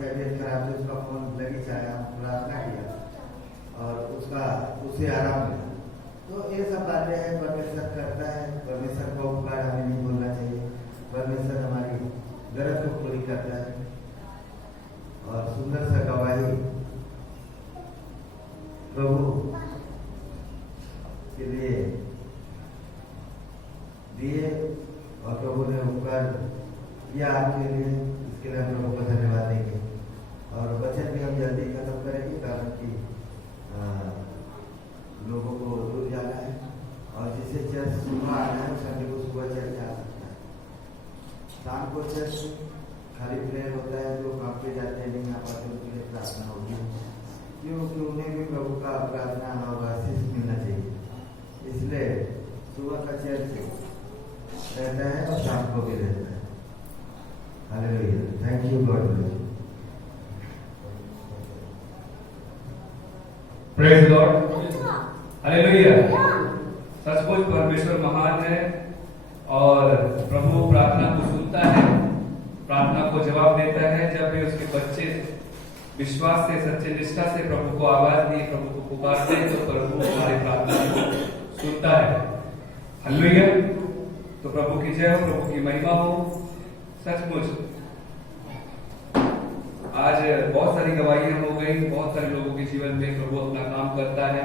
तबीयत खराब थी, उसका फोन लगी चाहे प्रार्थना किया और उसे आराम मिला। तो ये सब बातें हैं, परमेश्वर करता है। परमेश्वर का उपकार हमें नहीं भूलना चाहिए। परमेश्वर हमारी गरज को पूरी करता है। और सुंदर सा गवाही प्रभु के लिए दिए और प्रभु ने उपकार किया आपके लिए। इसके लिए हम प्रभु को धन्यवाद देंगे। और वचन भी हम जल्दी खत्म करेंगे, कारण कि लोगों को दूर जाना है और जिसे चर्च सुबह आना है संडे को सुबह चर्च आ सकता है। शाम को चर्च खाली प्रेयर होता है, जो काम पे जाते हैं नहीं आ पाते उनके लिए प्रार्थना होती है, क्योंकि उन्हें भी प्रभु का प्रार्थना और आशीष मिलना चाहिए। इसलिए सुबह का चर्च रहता है और शाम को भी रहता है। Hallelujah, thank you, God bless you. Praise God, hallelujah. सचमुच परमेश्वर महान है और प्रभु प्रार्थना को सुनता है, प्रार्थना को जवाब देता है। जब भी उसके बच्चे विश्वास से, सच्चे निष्ठा से प्रभु को आवाज दिए, प्रभु को पुकारते हैं, तो प्रभु हमारी प्रार्थना को सुनता है। हालेलुया। तो प्रभु की जय हो, प्रभु की महिमा हो। सचमुच आज बहुत सारी गवाहियां हो गई, बहुत सारे लोगों के जीवन में प्रभु अपना काम करता है।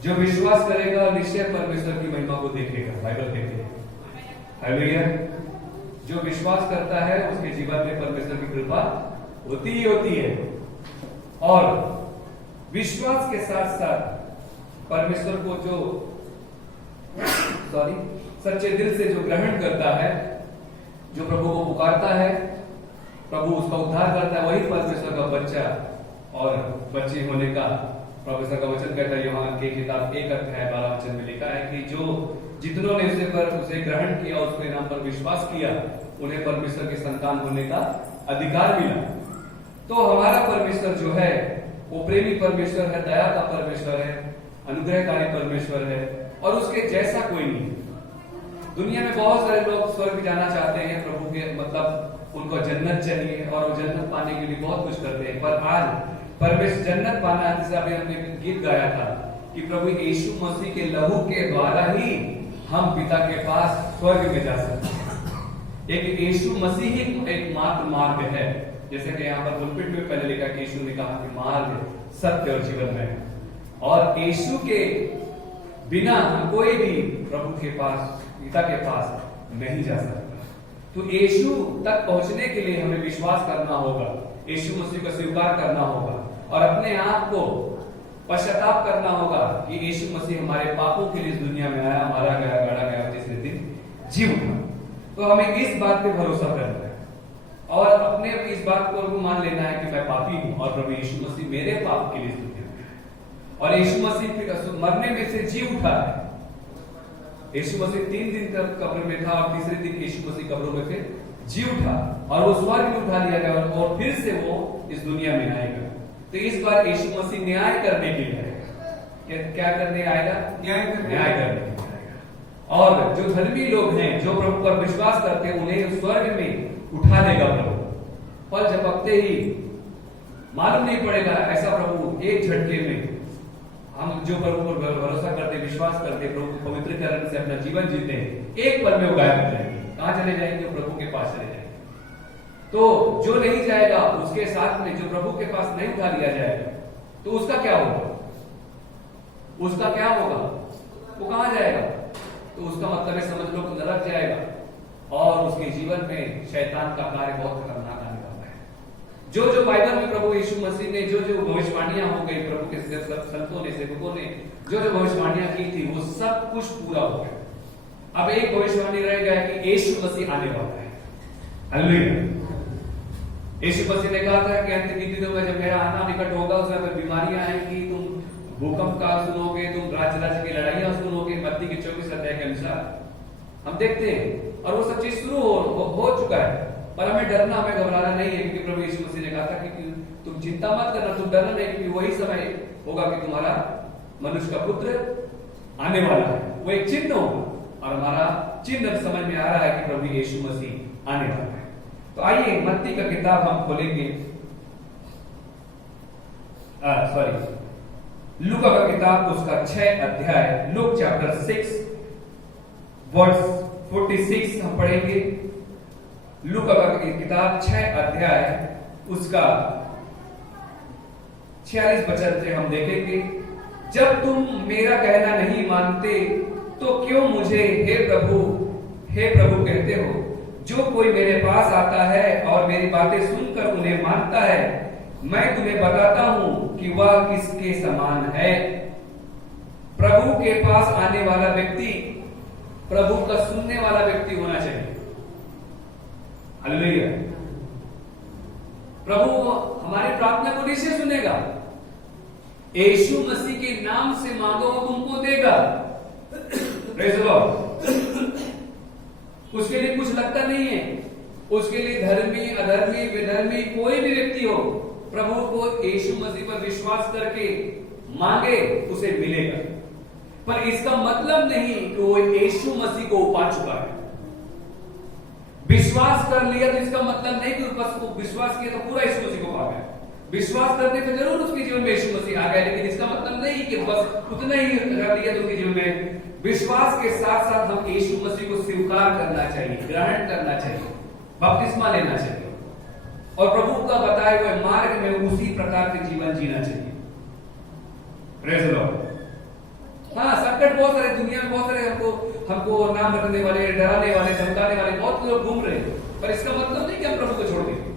जो विश्वास करेगा निश्चय परमेश्वर की महिमा को देखेगा, बाइबल कहती है। हालेलुया। जो विश्वास करता है उसके जीवन में परमेश्वर की कृपा होती ही होती है। और विश्वास के साथ साथ परमेश्वर को जो सच्चे दिल से जो ग्रहण करता है, जो प्रभु को पुकारता है, प्रभु उसका उद्धार करता है, वही परमेश्वर का बच्चा और बच्चे होने का परमेश्वर का वचन कहता है। यूहन्ना की किताब 1:12 में लिखा है कि जो जितनों ने उसे ग्रहण किया, उसके नाम पर विश्वास किया, उन्हें परमेश्वर के संतान होने का अधिकार मिला। तो हमारा परमेश्वर जो है वो प्रेमी परमेश्वर है, दया का परमेश्वर है, अनुग्रहकारी परमेश्वर है और उसके जैसा कोई नहीं। दुनिया में बहुत सारे लोग स्वर्ग जाना चाहते हैं, प्रभु के मतलब उनको जन्नत चाहिए और वो जन्नत पाने के लिए बहुत कुछ करते हैं। पर आज परमेश्वर जन्नत पाना, जैसे अभी हमने गीत गाया था कि प्रभु यीशु मसीह के लहू के द्वारा ही हम पिता के पास स्वर्ग में जा सकते हैं। एक यीशु मसीह ही एक मात्र मार्ग है, जैसे कि यहाँ पर पुलपिट में पहले लिखा कि यीशु ने कहा कि मार्ग, सत्य और जीवन है। और यीशु के बिना कोई भी प्रभु के पास, पिता के पास नहीं जा सकता। तो यीशु तक पहुंचने के लिए हमें विश्वास करना होगा, यीशु मसीह को स्वीकार करना होगा और अपने आप को पश्चाताप करना होगा कि यीशु मसीह हमारे पापों के लिए इस दुनिया में आया, मारा गया, गाड़ा गया, तीसरे दिन जी उठा। तो हमें इस बात पे भरोसा करना है और अपने इस बात को मान लेना है कि मैं पापी हूं और प्रभु यीशु मसीह मेरे पाप के लिए इस दुनिया में है और यीशु मसीह मरने में से जी उठा है। यीशु मसीह 3 दिन तक कब्र में था और तीसरे दिन यीशु मसीह कब्रों में से जी उठा और वो स्वर्ग में उठा लिया गया और फिर से वो इस दुनिया में आएगा। तो इस बार यीशु मसीह न्याय करने के लिए आएगा। क्या करने आएगा? न्याय करने के लिए आएगा। और जो धर्मी लोग हैं, जो प्रभु पर विश्वास करते हैं, उन्हें स्वर्ग में उठा देगा प्रभु। फल झपकते ही मालूम नहीं पड़ेगा, ऐसा प्रभु एक झटके में हम जो प्रभु पर भरोसा करते, विश्वास करते, प्रभु को पवित्रीकरण से अपना जीवन जीते हैं, एक पल में वो गायब हो जाएंगे। कहां चले जाएंगे? प्रभु के पास चले जाएंगे। तो जो नहीं जाएगा उसके साथ में, जो प्रभु के पास नहीं उठा लिया जाएगा, तो उसका क्या होगा? उसका क्या होगा? वो कहां जाएगा? तो उसका मतलब है, समझ लो, नरक जाएगा और उसके जीवन में शैतान का कार्य बहुत खतरनाक आने वाला है। जो जो बाइबल में प्रभु यीशु मसीह ने जो जो भविष्यवाणियां हो गई, प्रभु के संतों ने, सेवकों ने जो जो भविष्यवाणियां की थी, वो सब कुछ पूरा हो गया। अब एक भविष्यवाणी रह गया कि यीशु मसीह आने वाला है। हालेलुया। यीशु मसीह ने कहा था कि अंत की दिनों में जब मेरा आना निकट होगा, उसमें पर बीमारियां आएंगी, तुम भूकंप का सुनोगे, तुम राज्य की लड़ाइयां सुनोगे। मत्ती के 24 अध्याय के अनुसार हम देखते हैं और वो सब चीज शुरू हो चुका है। पर हमें डरना, हमें घबराना नहीं है, क्योंकि प्रभु यीशु मसीह ने कहा था कि तुम चिंता मत करना, तुम डरना नहीं, क्योंकि वही समय होगा कि तुम्हारा मनुष्य का पुत्र आने वाला है। वो एक चिन्ह होगा और हमारा चिन्ह समझ में आ रहा है कि प्रभु यीशु मसीह आने वाला है। तो आइए मत्ती का किताब हम खोलेंगे, लूका का किताब उसका 6 अध्याय, लूक चैप्टर 6 वर्स 46 हम पढ़ेंगे। लूका का किताब 6 अध्याय उसका 46 वचन से हम देखेंगे। जब तुम मेरा कहना नहीं मानते तो क्यों मुझे हे प्रभु कहते हो? जो कोई मेरे पास आता है और मेरी बातें सुनकर उन्हें मानता है, मैं तुम्हें बताता हूं कि वह किसके समान है। प्रभु के पास आने वाला व्यक्ति प्रभु का सुनने वाला व्यक्ति होना चाहिए। हालेलुया। प्रभु हमारी प्रार्थना को निश्चय सुनेगा। यीशु मसीह के नाम से मांगो वो तुमको देगा। Praise the Lord. उसके लिए कुछ लगता नहीं है। उसके लिए धर्मी, अधर्मी, विधर्मी कोई भी व्यक्ति हो, प्रभु को यीशु मसीह पर विश्वास करके मांगे उसे मिलेगा। पर इसका मतलब नहीं कि वो यीशु मसीह को पा चुका है। विश्वास कर लिया तो इसका मतलब नहीं कि बस वो विश्वास किया तो पूरा यीशु मसीह को पा गया। विश्वास करने पे जरूर उसके जीवन में यीशु मसीह आ गया, लेकिन इसका मतलब नहीं कि बस उतना ही कर लिया तो उसके जीवन में। विश्वास के साथ साथ हम यीशु मसीह को स्वीकार करना चाहिए, ग्रहण करना चाहिए, बपतिस्मा लेना चाहिए और प्रभु का बताए हुए मार्ग में उसी प्रकार के जीवन जीना चाहिए। Praise the Lord. हाँ, संकट बहुत सारे, दुनिया में बहुत सारे हमको नाम रखने वाले, डराने वाले, धमकाने वाले बहुत लोग घूम रहे हैं, पर इसका मतलब नहीं कि हम प्रभु को छोड़ देंगे।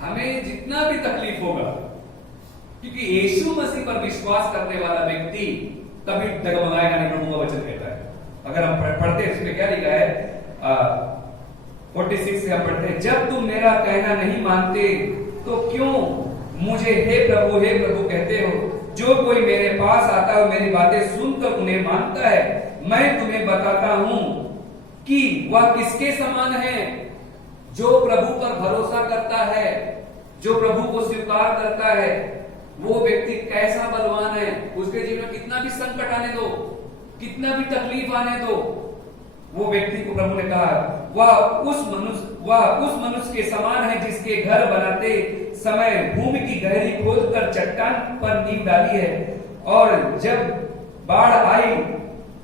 हमें जितना भी तकलीफ होगा, क्योंकि यीशु मसीह पर विश्वास करने वाला व्यक्ति कभी डगमगाएगा नहीं, प्रभु का वचन कहता है। अगर हम पढ़ते हैं इसमें क्या लिखा है, 46 से हम पढ़ते हैं, जब तुम मेरा कहना नहीं मानते तो क्यों मुझे हे प्रभु कहते हो? जो कोई मेरे पास आता है और मेरी बातें सुनकर उन्हें मानता है, मैं तुम्हें बताता हूं कि वह किसके समान है। जो प्रभु पर भरोसा करता है, जो प्रभु को स्वीकार करता है, वो व्यक्ति कैसा बलवान है। उसके जीवन में कितना भी संकट आने दो, कितना भी तकलीफ आने दो, वो व्यक्ति को प्रभु ने कहा वह उस मनुष्य के समान है जिसके घर बनाते समय भूमि की गहरी खोद कर चट्टान पर नींव डाली है, और जब बाढ़ आई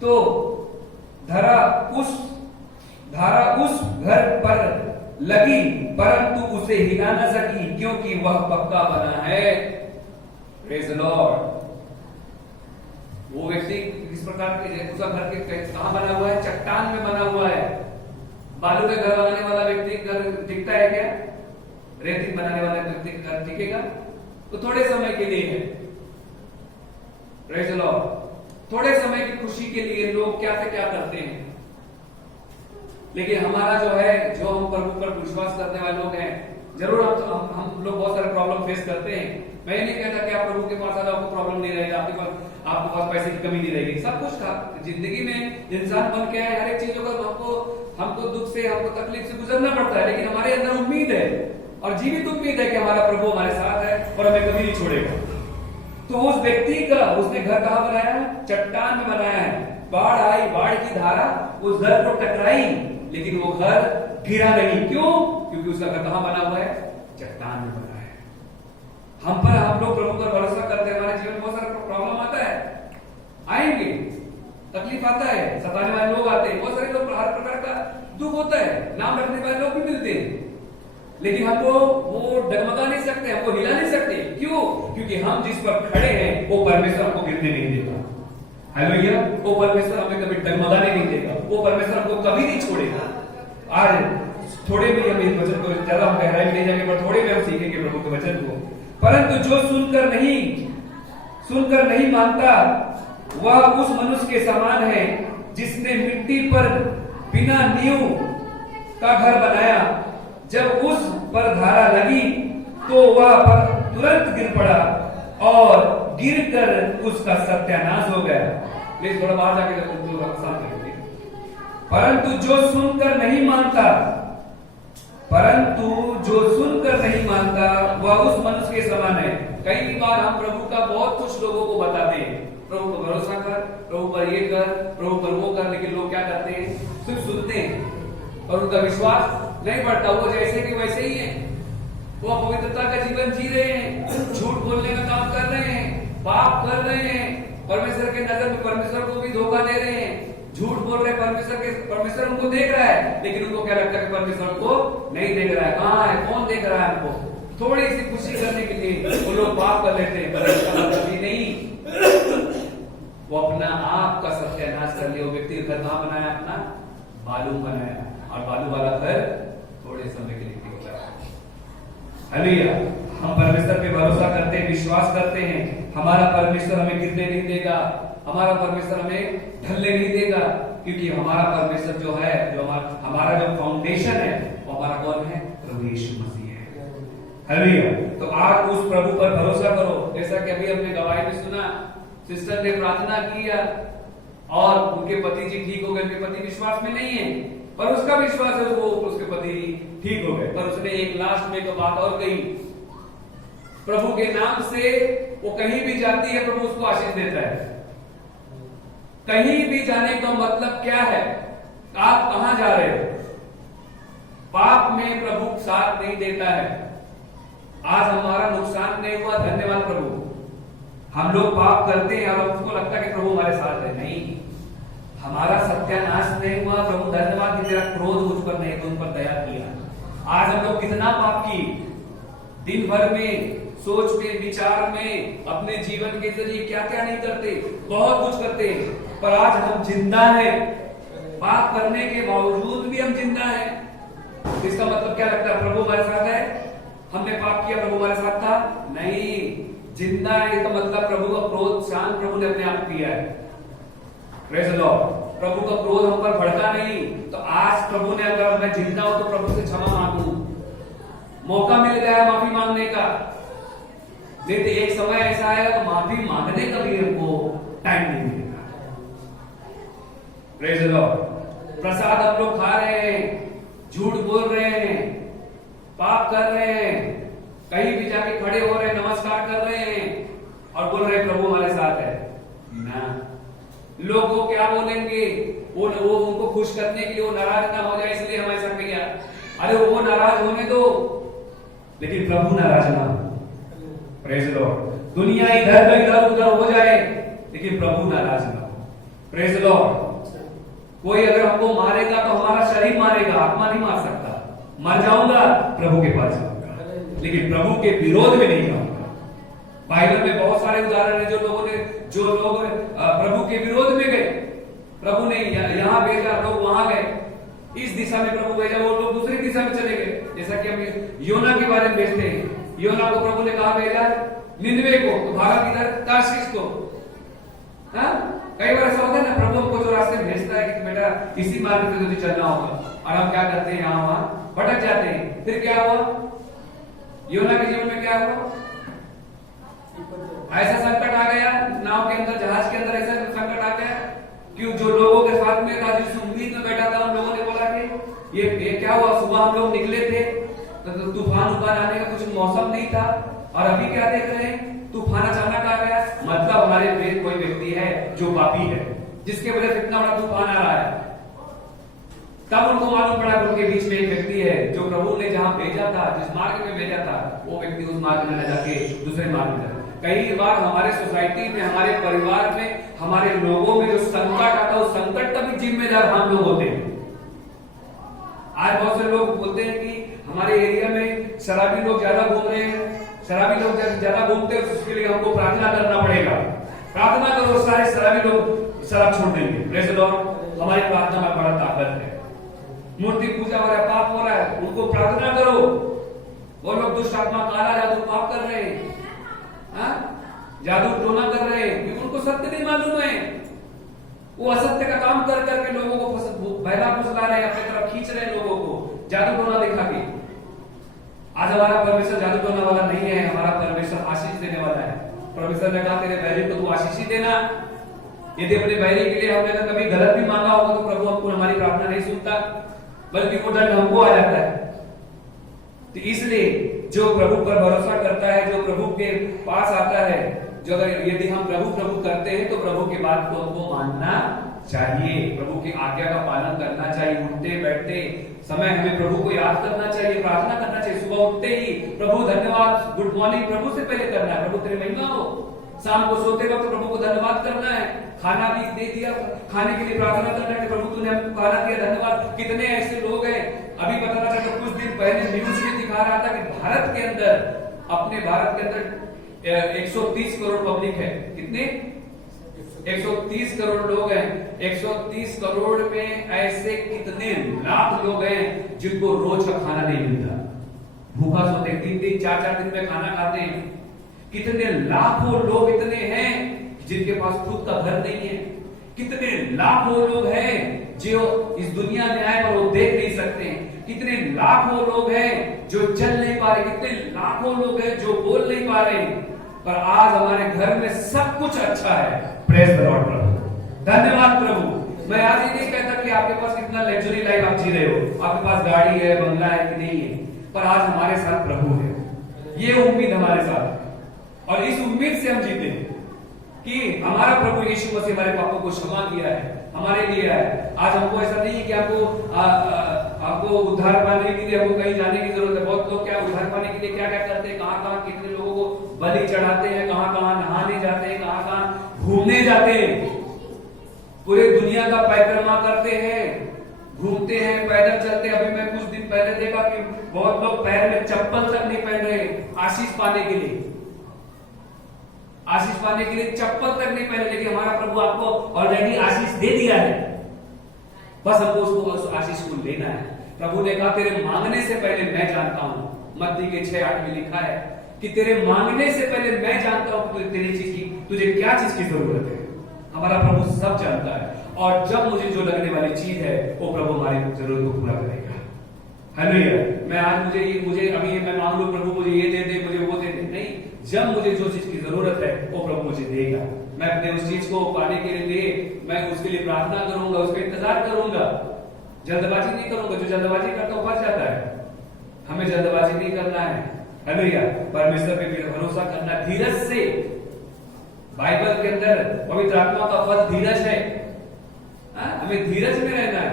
तो धारा उस घर पर लगी, परंतु उसे हिला न सकी क्योंकि वह पक्का बना है। Praise the Lord. वो व्यक्ति किस प्रकार के, उसका घर के कहां बना हुआ है? चट्टान में बना हुआ है। बालू के घर बनाने वाला व्यक्ति घर टिकता है क्या? रेती बनाने वाला व्यक्ति घर टिकेगा? तो थोड़े समय के लिए है। Praise the Lord. थोड़े समय की खुशी के लिए लोग क्या से क्या करते हैं, लेकिन हमारा जो है, जो हम प्रभु पर विश्वास करने वाले लोग हैं, जरूर हम लोग बहुत सारे प्रॉब्लम फेस करते हैं। मैं नहीं कहता कि आप प्रभु के पास आए आपको प्रॉब्लम नहीं रहेगा, आपके पास पैसे की कमी नहीं रहेगी। सब कुछ था जिंदगी में, इंसान बन के आए, हर एक चीजों का हमको दुख से, हमको तकलीफ से गुजरना पड़ता है, लेकिन हमारे अंदर उम्मीद है और जीवित उम्मीद है कि हमारा प्रभु हमारे साथ है और हमें कभी नहीं छोड़ेगा। तो उस व्यक्ति का, उसने घर कहां बनाया है? चट्टान में बनाया है। बाढ़ आई, बाढ़ की धारा उस घर को टकराई, लेकिन वो घर गिरा नहीं। क्यों? क्योंकि उसका घर कहां बना हुआ है? चट्टान में बना है। हम लोग प्रभु पर भरोसा करते हैं, हमारे जीवन में बहुत सारा प्रॉब्लम आता है, आएंगे, तकलीफ आता है, सताने वाले लोग आते हैं, बहुत सारे लोग, हर प्रकार का दुख होता है, नाम रखने वाले लोग भी मिलते हैं, लेकिन हमको वो डगमगा नहीं सकते, हमको हिला नहीं सकते। क्यों? क्योंकि हम जिस पर खड़े हैं वो परमेश्वर हमको गिरने नहीं देगा। हालेलुया। वो परमेश्वर हमें कभी डगमगाने नहीं देगा, वो परमेश्वर हमको कभी नहीं छोड़ेगा। आज थोड़े में हम इस वचन को, ज्यादा हम गहराई में नहीं जाएंगे, पर थोड़े में हम सीखेंगे प्रभु के वचन को। परंतु जो सुनकर नहीं मानता वह उस मनुष्य के समान है जिसने मिट्टी पर बिना नींव का घर बनाया। जब उस पर धारा लगी तो वह तुरंत गिर पड़ा और गिरकर उसका सत्यानाश हो गया। प्लीज थोड़ा बाहर जाके शांत रहिए। परंतु जो सुनकर नहीं मानता वह उस मनुष्य के समान है। कई बार हम प्रभु का बहुत कुछ लोगों को बताते हैं, प्रभु पर भरोसा कर, प्रभु पर ये कर, प्रभु पर वो कर, लेकिन लोग क्या करते हैं? सिर्फ सुनते हैं और उनका विश्वास नहीं बढ़ता, वो जैसे कि वैसे ही है। वो अपवित्रता का जीवन जी रहे हैं, झूठ बोलने का काम कर रहे हैं, पाप कर रहे हैं, परमेश्वर के नजर में परमेश्वर को भी धोखा दे रहे हैं, झूठ बोल रहे हैं। परमेश्वर उनको देख रहा है, लेकिन उनको क्या लगता है कि परमेश्वर को नहीं देख रहा है। कहाँ है, कौन देख रहा है हमको? थोड़ी सी खुशी करने के लिए वो लोग पाप कर लेते हैं, पर इसका मतलब ये नहीं, वो अपना आप का सत्यानाश कर लिया। वो व्यक्ति घर कहाँ बनाया? अपना बालू बनाया, और बालू वाला घर थोड़े समय के लिए होता है। हालेलुया। हम परमेश्वर पे भरोसा करते हैं, विश्वास करते हैं, हमारा परमेश्वर हमें गिरने नहीं देगा, हमारा परमेश्वर हमें ढलने नहीं देगा, क्योंकि हमारा परमेश्वर जो है, जो हमारा जो फाउंडेशन है, वो हमारा कौन है? प्रभु यीशु मसीह है। हालेलुया। तो आप उस प्रभु पर भरोसा करो। जैसा कि अभी हमने गवाही में सुना, सिस्टर ने प्रार्थना किया और उनके पति जी ठीक हो गए। उनके पति विश्वास में नहीं है, पर उसका विश्वास है वो उसके पति ठीक हो गए। पर उसने एक लास्ट में एक बात और कही, प्रभु के नाम से वो कहीं भी जाती है, प्रभु उसको आशीष देता है। कहीं भी जाने का मतलब क्या है? आप कहां जा रहे हो? पाप में प्रभु साथ नहीं देता है। आज हमारा नुकसान नहीं हुआ, धन्यवाद प्रभु। हम लोग पाप करते हैं और उसको लगता है कि प्रभु हमारे साथ है। नहीं, हमारा सत्यानाश नहीं हुआ, प्रभु धन्यवाद कि तेरा क्रोध मुझ पर नहीं, तुम पर दया किया। आज हम लोग कितना पाप की, दिन भर में सोच में, विचार में, अपने जीवन के जरिए क्या क्या नहीं करते, बहुत कुछ करते हैं, पर आज हम जिंदा हैं। पाप करने के बावजूद भी हम जिंदा हैं। इसका मतलब क्या लगता है? प्रभु हमारे साथ है। हमने पाप किया, प्रभु हमारे साथ था? नहीं, जिंदा है। इसका मतलब प्रभु का क्रोध शांत प्रभु ने अपने आप किया है। Praise the lord. प्रभु का क्रोध हम पर भड़का नहीं। तो आज प्रभु ने, अगर मैं जिंदा हूं तो प्रभु से क्षमा मांगू, मौका मिल गया है माफी मांगने का। नहीं तो एक समय ऐसा आएगा तो माफी मांगने का भी हमको टाइम नहीं मिलेगा। Praise the Lord. प्रसाद हम लोग खा रहे हैं, झूठ बोल रहे हैं, पाप कर रहे हैं, कहीं भी जाके खड़े हो रहे हैं, नमस्कार कर रहे हैं और बोल रहे हैं प्रभु हमारे साथ है ना। लोग वो क्या बोलेंगे? वो उनको खुश करने के लिए वो नाराज ना हो जाए, इसलिए हम ऐसा किया। अरे वो नाराज होने दो, लेकिन प्रभु नाराज ना हो। Praise the Lord. दुनिया इधर उधर हो जाए, लेकिन प्रभु नाराज ना हो। Praise the Lord. कोई अगर हमको मारेगा तो हमारा शरीर मारेगा, आत्मा नहीं मार सकता। मर जाऊंगा, प्रभु के पास जाऊंगा, लेकिन प्रभु के विरोध में नहीं जाऊंगा। बाइबल में बहुत सारे उदाहरण है जो लोग प्रभु के विरोध में गए। प्रभु ने यहाँ भेजा, लोग वहां गए। इस दिशा में प्रभु भेजा, वो लोग दूसरी दिशा में चले गए। जैसा कि हम योना के बारे में भेजते हैं। योना को प्रभु ने कहा भेजा? निनवे को। तो भागा किधर? तार्शीश को। कई बार ऐसा होता है ना, प्रभु हमको जो रास्ते भेजता है कि बेटा इसी मार्ग पे तुझे चलना होगा, और हम क्या करते हैं? यहाँ वहां भटक जाते हैं। फिर क्या हुआ? योना के जीवन में क्या हुआ? ऐसा संकट आ गया नाव के अंदर, जहाज के अंदर ऐसा संकट आ गया कि जो लोगों के साथ में था, जिस उम्मीद में बैठा था, उन लोगों ने बोला कि ये क्या हुआ? सुबह हम लोग निकले थे तो तूफान आने का कुछ मौसम नहीं था, और अभी क्या देख रहे हैं? तूफान अचानक आ गया। मतलब हमारे में कोई व्यक्ति है जो पापी है, जिसके वजह से इतना बड़ा तूफान आ रहा है। तब उनको मालूम पड़ा कि उनके बीच में एक व्यक्ति है जो प्रभु ने जहां भेजा था, जिस मार्ग में भेजा था, वो व्यक्ति उस मार्ग में न जाके दूसरे मार्ग में। कई बार हमारे सोसाइटी में, हमारे परिवार में, हमारे लोगों में जो संकट आता है, उस संकट का भी जिम्मेदार हम लोग होते हैं। आज बहुत से लोग बोलते हैं कि हमारे एरिया में शराबी लोग ज्यादा घूम रहे हैं, शराबी लोग ज्यादा घूमते हैं, उसके लिए हमको प्रार्थना करना पड़ेगा। प्रार्थना करो, सारे शराबी लोग शराब छोड़ देंगे। Praise the Lord. हमारी प्रार्थना में बड़ा ताकत है। मूर्ति पूजा हो रहा है, पाप हो रहा है, उनको प्रार्थना करो। वो लोग दुष्ट आत्मा, काला जादू, पाप कर रहे हैं, जादू टोना कर रहे हैं, क्योंकि उनको सत्य नहीं मालूम है। वो असत्य का काम कर करके लोगों को बहला फुसला रहे हैं, अपनी तरफ खींच रहे हैं लोगों को, जादू टोना दिखा के। आज हमारा परमेश्वर जादू टोना वाला नहीं है, हमारा परमेश्वर आशीष देने वाला है। परमेश्वर ने कहा तेरे बैरी को तू आशीष ही देना। यदि अपने बैरी के लिए हमने कभी गलत भी मांगा होगा तो प्रभु हमको हमारी प्रार्थना नहीं सुनता, बल्कि वो दंड हमको आ जाता है। तो इसलिए जो प्रभु पर भरोसा करता है, जो प्रभु के पास आता है, जो अगर यदि हम प्रभु करते हैं तो प्रभु की बात को हमको मानना चाहिए, प्रभु की आज्ञा का पालन करना चाहिए। उठते बैठते समय हमें प्रभु को याद करना चाहिए, प्रार्थना करना चाहिए। सुबह उठते ही प्रभु धन्यवाद, गुड मॉर्निंग प्रभु से पहले करना है, प्रभु तेरी महिमा हो। शाम को सोते वक्त प्रभु को धन्यवाद करना है। खाना भी दे दिया, खाने के लिए प्रार्थना करना है, प्रभु तूने हमको खाना दिया, धन्यवाद। कितने ऐसे लोग हैं, अभी पता लगा था कुछ दिन पहले न्यूज में दिखा रहा था कि भारत के अंदर, अपने भारत के अंदर 130 करोड़ पब्लिक है। कितने? 130 करोड़ लोग हैं। 130 करोड़ में ऐसे कितने लाख लोग हैं जिनको रोज का खाना नहीं मिलता, भूखा सोते, 3-3, 4-4 दिन में खाना खाते हैं। कितने लाखों लोग इतने हैं जिनके पास खुद का घर नहीं है। कितने लाखों लोग हैं जो इस दुनिया में आए पर वो देख नहीं सकते। कितने लाखों लोग हैं जो चल नहीं पा रहे। कितने लाखों लोग हैं जो बोल नहीं पा रहे। पर आज हमारे घर में सब कुछ अच्छा है। प्रेज द लॉर्ड प्रभु, धन्यवाद प्रभु। मैं आज ये नहीं कहता कि आपके पास कितना लग्जरी लाइफ आप जी रहे हो, आपके पास गाड़ी है, बंगला है कि नहीं है, पर आज हमारे साथ प्रभु है। ये उम्मीद हमारे साथ है और इस उम्मीद से हम जीते हैं कि हमारा प्रभु यीशु मसीह हमारे पापों को क्षमा किया है, हमारे लिए है। आज हमको ऐसा नहीं है कि आपको उद्धार पाने के लिए हमको कहीं जाने की जरूरत है। बहुत लोग क्या उद्धार पाने के लिए क्या क्या करते हैं, कहां कितने लोगों को बलि चढ़ाते हैं, कहां नहाने जाते हैं, कहां घूमने जाते हैं, पूरे दुनिया का परिक्रमा करते हैं, घूमते हैं, पैदल चलते हैं। अभी मैं कुछ दिन पहले देखा कि बहुत लोग पैर में चप्पल तक नहीं पहन रहे आशीष पाने के लिए, आशीष पाने के लिए चप्पल तक नहीं पहने। लेकिन हमारा प्रभु आपको ऑलरेडी आशीष दे दिया है, बस हमको उसको उस आशीष को लेना है। प्रभु ने कहा तेरे मांगने से पहले मैं जानता हूं, मत्ती के 6:8 में लिखा है कि तेरे मांगने से पहले मैं जानता हूं तेरी चीज की, तुझे क्या चीज की जरूरत है। हमारा प्रभु सब जानता है और जब मुझे जो लगने वाली चीज है वो प्रभु हमारी जरूरत को पूरा करेगा। हालेलुया। मैं आज मुझे अभी मैं मांग लूं प्रभु मुझे ये दे दे, मुझे वो दे दे, नहीं, जब मुझे जो चीज की जरूरत है वो प्रभु मुझे देगा। मैं अपने उस चीज को पाने के लिए मैं उसके लिए प्रार्थना करूंगा, उसका इंतजार करूंगा, जल्दबाजी नहीं करूंगा। जो जल्दबाजी करता है फंस जाता है। हमें जल्दबाजी नहीं करना है। हालेलुया। परमेश्वर पे भरोसा करना, धीरज से। बाइबल के अंदर पवित्र आत्मा का फल धीरज है। हमें धीरज में रहना है।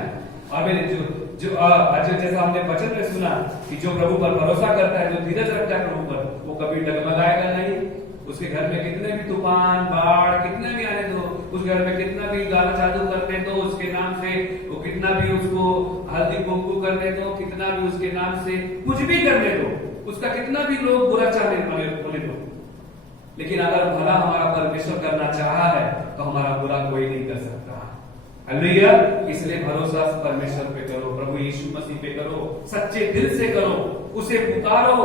और मैंने जो जैसा हमने वचन में सुना कि जो प्रभु पर भरोसा करता है, जो धीरज रखता है प्रभु पर, वो कभी डगमगाएगा नहीं। उसके घर में कितने भी तूफान बाढ़ कितने भी आने दो, उस घर में कितना भी गाला जादू करने दो उसके नाम से, वो कितना भी उसको हल्दी कुमकुम करने दो, कितना भी उसके नाम से कुछ भी करने दो, उसका कितना भी लोग बुरा चाहने बोले दो, लेकिन अगर भला हमारा परमेश्वर करना चाहा है तो हमारा बुरा कोई नहीं कर सकता। हालेलुया। इसलिए भरोसा परमेश्वर पे करो, प्रभु यीशु मसीह पे करो, सच्चे दिल से करो, उसे पुकारो,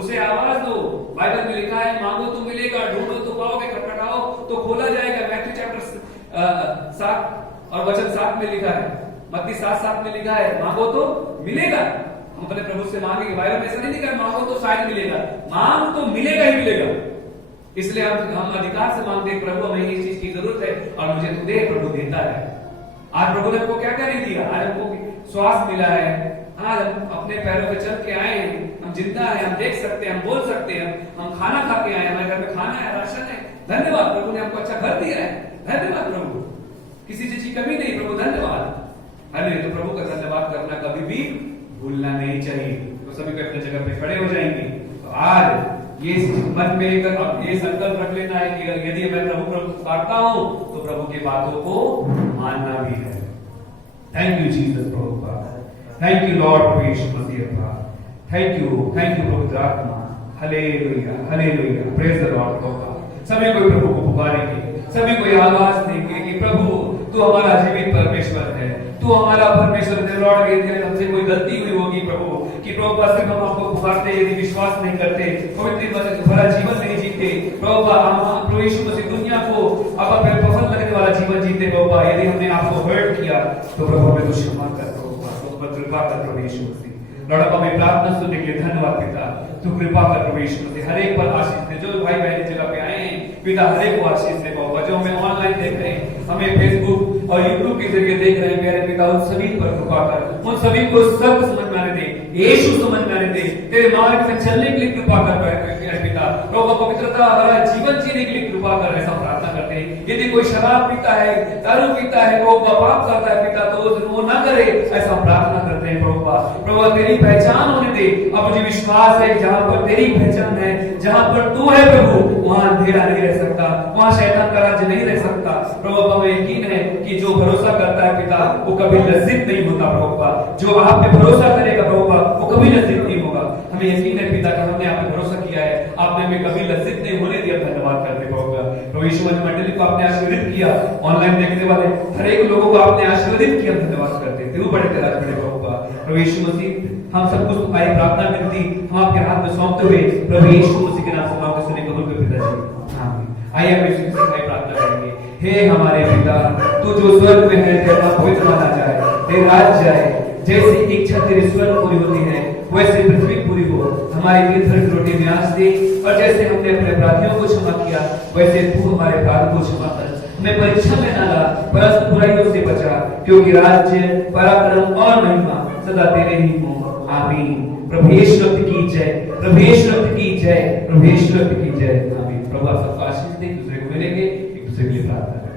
उसे आवाज दो। बाइबल में लिखा है मांगो तो मिलेगा, ढूंढो तो पाओगे, खटखटाओ तो खोला जाएगा। मैथ्यू चैप्टर 7 और वचन 7 में लिखा है, मत्ती 7:7 में लिखा है मांगो तो मिलेगा। हम अपने प्रभु से मांगेंगे। बाइबल में ऐसा नहीं लिखा है मांगो तो शायद मिलेगा, मांग तो मिलेगा ही मिलेगा। इसलिए हम अधिकार से मांगते हैं प्रभु हमें इस चीज की जरूरत है और मुझे तू दे। प्रभु देता है। आज प्रभु ने हमको क्या क्या नहीं दिया, आज हमको श्वास मिला है, आज हम अपने पैरों पे चल के आए हैं, हम जिंदा हैं, हम देख सकते हैं, हम बोल सकते हैं, हम खाना खा के आए, हमारे घर में खाना है, राशन है। धन्यवाद प्रभु ने हमको अच्छा घर दिया है। धन्यवाद प्रभु, किसी चीज की कमी नहीं। प्रभु धन्यवाद। हालेलुया। तो प्रभु का धन्यवाद करना कभी भी भूलना नहीं चाहिए। तो सभी को अपने जगह पे खड़े हो जाएंगे। तो आज ये मन में ये संकल्प रख लेना है कि यदि मैं प्रभु पुकारता हूं तो प्रभु की बातों को मानना भी है। थैंक यू जीसस प्रभु, थैंक यू लॉर्ड प्रभु यीशु मसीह, थैंक यू पवित्र आत्मा। Hallelujah, hallelujah, praise the lord प्रभु। सभी को प्रभु को पुकारेंगे, सभी को आवाज देंगे कि प्रभु तू हमारा जीवित परमेश्वर है, तू हमारा परमेश्वर है। लॉर्ड यदि हमसे कोई गलती हुई होगी प्रभु कि प्रभु सिर्फ हम आपको पुकारते, यदि विश्वास नहीं करते, पवित्र भरा जीवन नहीं जीते प्रभु, हम प्रभु यीशु मसीह दुनिया को अब अपने पसंद लगने वाला जीवन जीते प्रभु, यदि हमने आपको हर्ट किया तो प्रभु हमें तो क्षमा कर प्रभु, कृपा कर प्रभु यीशु मसीह। लॉर्ड हमें प्रार्थना सुनने के लिए धन्यवाद पिता, तू कृपा कर प्रभु यीशु मसीह। हर एक पर आशीष दे, जो भाई बहन जगह पे आए हैं पिता हर एक को आशीष दे बाबा, जो हमें ऑनलाइन देख रहे हैं, हमें फेसबुक और यूट्यूब के जरिए देख रहे हैं प्यारे पिता, उन सभी पर कृपा कर, उन सभी को सब समझ में आने दे, यीशु समझ में आने दे, तेरे मार्ग में चलने के लिए कृपा कर प्यारे पिता। प्रभु पवित्रता भरा जीवन जीने के लिए कृपा कर, ऐसा प्रार्थना करते हैं। यदि कोई शराब पीता है, दारू पीता है, वो पाप करता है पिता, तो वो न करे, ऐसा प्रार्थना करते हैं प्रभु तेरी पहचान होने दे। अब मुझे विश्वास है जहां पर तेरी पहचान है, जहां पर तू है प्रभु, वहां अंधेरा नहीं रह सकता, वहां शैतान का राज्य नहीं रह सकता। प्रभु हमें यकीन है कि जो भरोसा करता है पिता, वो कभी लज्जित नहीं होता प्रभु। जो आप पे भरोसा करेगा प्रभु, वो कभी लज्जित नहीं होगा। हमें यकीन है पिता कि हमने आप पे भरोसा किया है, आपने हमें कभी लज्जित नहीं होने दिया। धन्यवाद करते प्रभु यीशु मसीह मंडली को आपने आशीर्वादित किया, ऑनलाइन देखने वाले हर एक लोगों को आपने आशीर्वादित किया। धन्यवाद करते हैं, बड़े तेरा बड़े प्रभु यीशु मसीह। हम सब कुछ तुम्हारी प्रार्थना विनती हम आपके हाथ में सौंपते हुए प्रभु यीशु मसीह के नाम से मांगते सुने कबूल कर पिता जी, आमीन। आइए हम यीशु से प्रार्थना करेंगे। हे हमारे पिता, तू जो स्वर्ग में है, तेरा नाम पवित्र माना जाए, तेरा राज्य जाए, जैसी इच्छा तेरी स्वर्ग पूरी होती है वैसे पृथ्वी पूरी हो। हमारी दिन भर की रोटी में आज दे, और जैसे हमने अपने अपराधियों को क्षमा किया वैसे तू हमारे अपराध को क्षमा कर। हमें परीक्षा में न ला, परंतु बुराइयों से बचा, क्योंकि राज्य, पराक्रम और महिमा सदा तेरे ही हो, आमीन। प्रभु यीशु की जय, प्रभु यीशु की जय, प्रभु यीशु की जय, आमीन। प्रभु आप सबको आशीष दे, दूसरे को मिलेंगे, एक दूसरे के लिए प्रार्थना करेंगे।